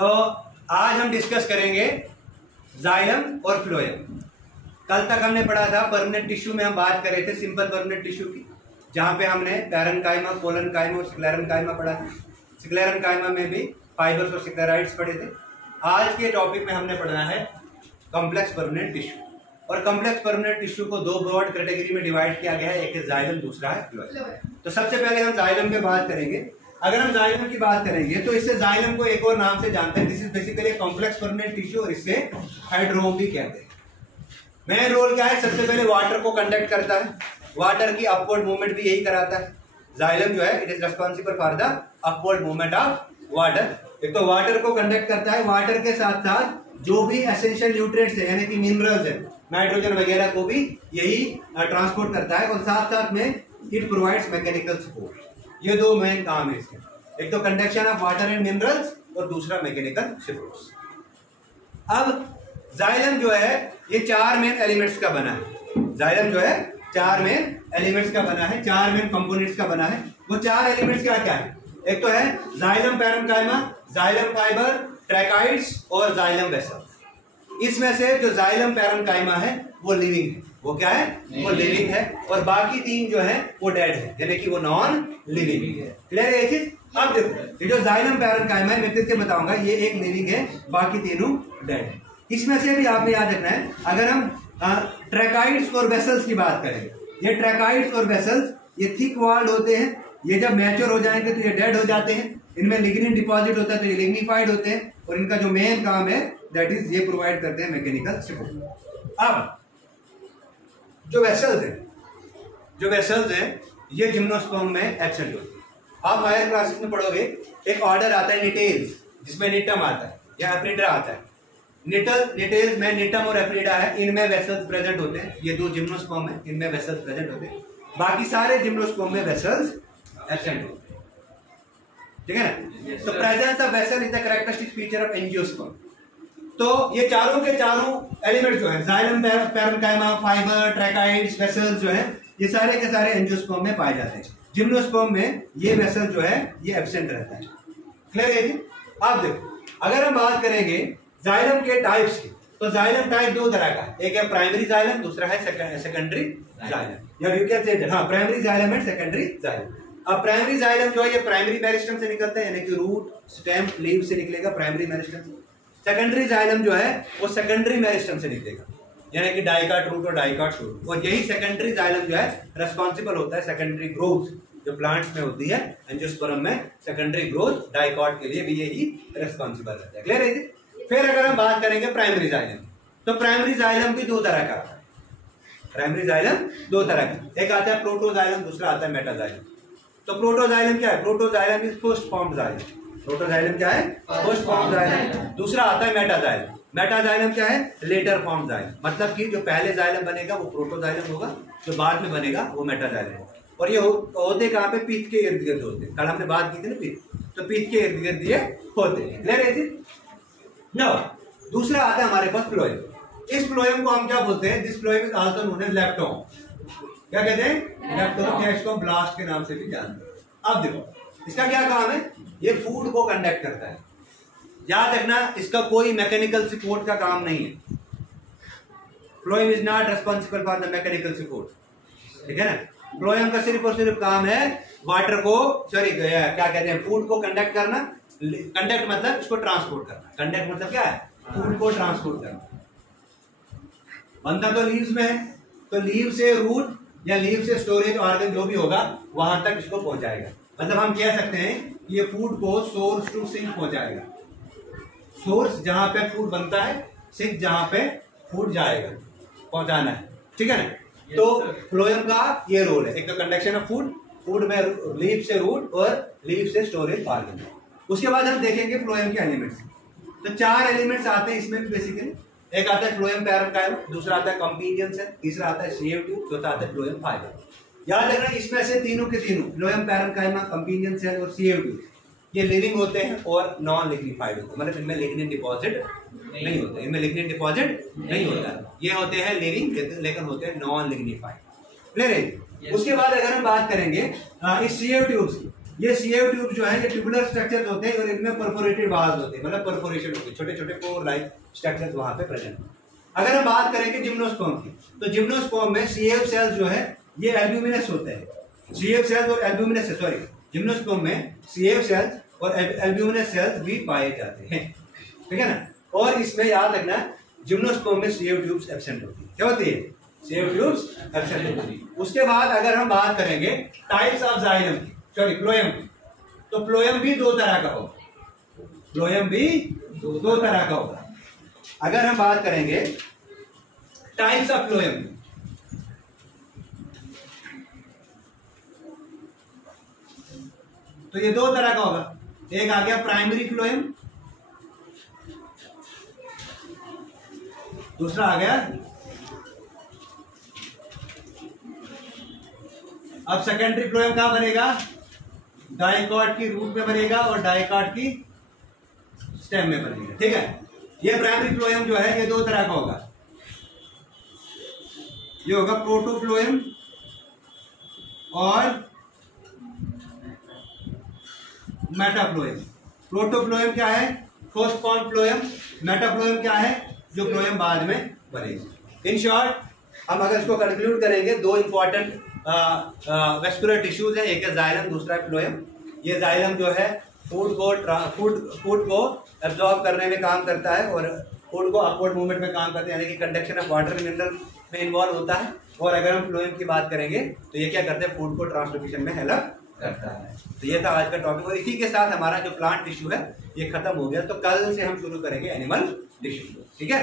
तो आज हम डिस्कस करेंगे जाइलम और फ्लोएम। कल तक हमने पढ़ा था परमानेंट टिश्यू में हम बात कर रहे थे सिंपल परमानेंट टिश्यू की, जहां पे हमने पैरेन्काइमा, कोलेनकाइमा और स्क्लेरेन्काइमा पढ़ा था। स्क्लेरेन्काइमा में भी फाइबर्स और स्क्लेराइड्स पढ़े थे। आज के टॉपिक में हमने पढ़ना है कॉम्प्लेक्स परमानेंट टिश्यू। और कॉम्प्लेक्स परमानेंट टिश्यू को दो ब्रॉड कैटेगरी में डिवाइड किया गया है, एक है जाइलम, दूसरा है फ्लोएम। तो सबसे पहले हम जाइलम की बात करेंगे। अगर हम जाइलम की बात करेंगे तो इससे जाइलम को एक और नाम से जानते हैं, this is basically complex permanent tissue, और इससे हाइड्रोम भी कहते हैं। मेन रोल क्या है? सबसे पहले वाटर को कंडक्ट करता है, वाटर की अपवर्ड मूवमेंट भी यही कराता है। जाइलम जो है it is responsible for the upward movement of water. एक तो वाटर को कंडक्ट करता है, वाटर के साथ साथ जो भी एसेंशियल न्यूट्रिएंट्स है यानी कि मिनरल्स है, नाइट्रोजन वगैरह को भी यही ट्रांसपोर्ट करता है, और साथ साथ में इट प्रोवाइड्स मैकेनिकल सपोर्ट। ये दो मेन काम है इसके, एक तो conduction of water and minerals और दूसरा मैकेनिकल सपोर्ट। अब जाइलम जो है ये चार मेन एलिमेंट्स का बना है। जाइलम जो है चार मेन एलिमेंट्स का बना है, चार मेन कंपोनेंट्स का बना है। वो चार एलिमेंट्स क्या क्या है? एक तो है जाइलम पैरेन्काइमा, जाइलम फाइबर, ट्रैकाइड्स और जाइलम वेसल। इसमें से जो जाइलम पैरेन्काइमा है वो लिविंग है। वो क्या है? वो लिविंग है, और बाकी तीन जो है वो डेड है, यानी कि वो नॉन लिविंग है। क्लियर है ये चीज? अब देखो ये जो जाइलम पैरेन्काइमा है मैं फिर से बताऊंगा, ये एक लिविंग है, बाकी तीनों डेड है। इसमें से भी आपने याद रखना है, अगर हम ट्रैकाइड्स और वेसल्स की बात करें, ये ट्रैकाइड्स और वेसल्स ये थिक वॉल्ड होते हैं। ये जब मैच्योर हो जाएंगे तो ये डेड हो जाते हैं, इनमें लिग्निन डिपॉजिट होता है तो ये लिग्निफाइड होते हैं, और इनका जो मेन काम है दैट इज ये प्रोवाइड करते हैं मैकेनिकल सपोर्ट। अब जो वेसल्स हैं ये जिम्नोस्पर्म में एब्सेंट होते हैं। आप हायर क्लासेस में पढ़ोगे एक ऑर्डर आता है निटेल्स, जिसमें निटम आता है या एफ्रिडा आता है। निटेल्स में निटम और एफ्रिडा है, इनमें वेसल्स प्रेजेंट होते हैं। ये दो जिम्नोस्पर्म है, इनमें वेसल्स प्रेजेंट होते हैं। बाकी सारे जिम्नोस्पर्म में वेसल्स एब्सेंट होते हैं। ठीक है ना? तो presence of vessel is the characteristic feature of angiosperm. तो ये चारों के चारों एलिमेंट जो है जाइलम पैरेन्काइमा, फाइबर, ट्रैकाइड्स, वेसल्स जो है ये सारे के सारे एंजियोस्पर्म में पाए जाते हैं। जिम्नोस्पर्म में ये वेसल जो है ये एब्सेंट रहता है। क्लियर है जी? आप देखो अगर हम बात करेंगे जाइलम के टाइप्स की, तो जाइलम टाइप दो तरह का है, एक है प्राइमरी जाइलम, दूसरा है सेकेंडरी जाइलम, या यू कैन से हाँ primary xylem and secondary xylem. अब प्राइमरी जाइलम जो है ये प्राइमरी मेरिस्टम से निकलता है, यानी कि रूट, स्टेम, लीव से निकलेगा प्राइमरी मेरिस्टम से। सेकेंडरी जाइलम जो है वो सेकेंडरी मेरिस्टम से निकलेगा, यानी कि डाइकाट रूट और डाइकाट शूट। और यही सेकेंडरी जाइलम जो है रिस्पॉन्सिबल होता है सेकेंडरी ग्रोथ जो प्लांट्स में होती है। एंजियोस्पर्म में सेकेंडरी ग्रोथ डाइकाट के लिए भी यही रिस्पॉन्सिबल रहता है। क्लियर है जी? फिर अगर हम बात करेंगे प्राइमरी जाइलम, तो प्राइमरी जाइलम भी दो तरह का आता है। प्राइमरी जाइलम दो तरह का, एक आता है प्रोटोजाइलम, दूसरा आता है मेटाजाइलम। तो प्रोटोजाइलम क्या है? Protoxylem is first formed xylem. Protoxylem क्या है? First formed xylem. दूसरा आता है मेटाजाइलम। मेटाजाइलम क्या है? Later formed xylem. मतलब कि जो पहले जाइलम बनेगा वो प्रोटोजाइलम होगा, जो बाद में बनेगा वो मेटाजाइलम होगा। और ये होते कहाँ पे? पीठ के इर्द गिर्द होते हैं। कल हमने बात की थी ना पीठ, तो पीठ के इर्द गिर्द ये होते हैं। क्लियर है जी? नाउ दूसरा आता है हमारे पास फ्लोएम। इस फ्लोएम को हम क्या बोलते हैं? This phloem is also known as leptome. क्या कहते हैं? लेप्टोम, या इसको ब्लास्ट के नाम से भी जानते हैं। अब देखो इसका क्या काम है? ये फूड को कंडक्ट करता है। याद रखना इसका कोई मैकेनिकल सपोर्ट का काम नहीं है। Phloem is not responsible for the mechanical support. ठीक है ना? फ्लोएम का सिर्फ और सिर्फ काम है वाटर को, सॉरी क्या कहते हैं, फूड को कंडक्ट करना। कंडक्ट मतलब इसको ट्रांसपोर्ट करना। कंडक्ट मतलब क्या है? फूड को ट्रांसपोर्ट करना। बनता तो लीव्स में है, तो लीव से रूट या लीव से स्टोरेज ऑर्गन जो भी होगा वहां तक इसको पहुंचाएगा। मतलब हम कह सकते हैं ये फूड को सोर्स टू सिंक पहुंचाएगा। सोर्स जहां पे फूड बनता है, सिंक जहां पे फूड जाएगा, पहुंचाना है। ठीक है ना? तो फ्लोएम का ये रोल है, एक तो कंडक्शन ऑफ फूड, फूड में लीव से रूट और लीव से स्टोरेज ऑर्गन। उसके बाद हम देखेंगे फ्लोएम के एलिमेंट्स। तो चार एलिमेंट्स आते हैं इसमें बेसिकली। एक आता है फ्लोएम पैरेन्काइमा, दूसरा आता है कॉम्पीनियन सेल, तीसरा आता है सीएफ ट्यूब, चौथा आता है फ्लोएम फाइबर। याद रखना इसमें से तीनों के तीनों फ्लोएम पैरेन्काइमा, कॉम्पीनियन सेल और सीएफ ट्यूब ये लिविंग होते हैं और नॉन लिग्निफाइड होते हैं। मतलब इनमें लिग्निन डिपॉजिट नहीं होता, इनमें लिग्निन डिपॉजिट नहीं होता। ये होते हैं लिविंग लेकिन होते हैं नॉन लिग्निफाइड। क्लियर है? उसके बाद अगर हम बात करेंगे इस सीएफ ट्यूब्स की, ये सीएफ ट्यूब जो है ये ट्यूबुलर स्ट्रक्चर्स होते हैं और इनमें परफोरेटेड वाल्स होते हैं, मतलब परफोरेशन होती है, छोटे छोटे पोर लाइक स्ट्रक्चर्स वहां पे प्रेजेंट। अगर हम बात करेंगे जिम्नोस्पर्म की, तो जिम्नोस्पर्म में सीएफ सेल्स जो है ये एल्ब्यूमिनस होते हैं। सीएफ सेल्स और एल्ब्यूमिनस, सॉरी, जिम्नोस्पर्म में सीएफ सेल्स और एल्ब्यूमिनस सेल्स भी पाए जाते हैं, ठीक है ना। और इसमें याद रखना जिम्नोस्पर्म में सीएफ ट्यूब्स एब्सेंट होती है। क्या होती है? सीएफ ट्यूब्स एब्सेंट होती है। उसके बाद अगर हम बात करेंगे टाइप्स ऑफ जाइलम की, सॉरी फ्लोएम की, तो फ्लोएम भी दो तरह का होगा। फ्लोएम भी दो तरह का होगा। अगर हम बात करेंगे टाइप्स ऑफ फ्लोएम, तो ये दो तरह का होगा। एक आ गया प्राइमरी फ्लोएम, दूसरा आ गया, अब सेकेंडरी फ्लोएम कहां बनेगा? डाइकॉट की रूट में बनेगा और डाइकॉट की स्टेम में बनेगा, ठीक है। ये प्राइमरी फ्लोएम जो है ये दो तरह का होगा। ये होगा प्रोटोफ्लोएम और मेटाफ्लोएम। प्रोटोफ्लोएम क्या है? First form phloem. मेटाफ्लोएम क्या है? जो फ्लोएम बाद में बनेगा। इन शॉर्ट हम अगर इसको कंक्लूड करेंगे, दो इंपॉर्टेंट वेस्कुलर टिश्यूज है, एक है जाइलम, दूसरा है फ्लोएम। ये जाइलम जो है फूड को एब्जॉर्ब करने में काम करता है और फूड को अपवर्ड मूवमेंट में काम करते हैं, यानी कि कंडक्शन ऑफ वाटर मिनरल में इन्वॉल्व होता है। और अगर हम फ्लोएम की बात करेंगे तो ये क्या करते हैं? फूड को ट्रांसलोकेशन में हेल्प करता है। तो ये था आज का टॉपिक और इसी के साथ हमारा जो प्लांट टिश्यू है ये खत्म हो गया। तो कल से हम शुरू करेंगे एनिमल टिश्यू, ठीक है।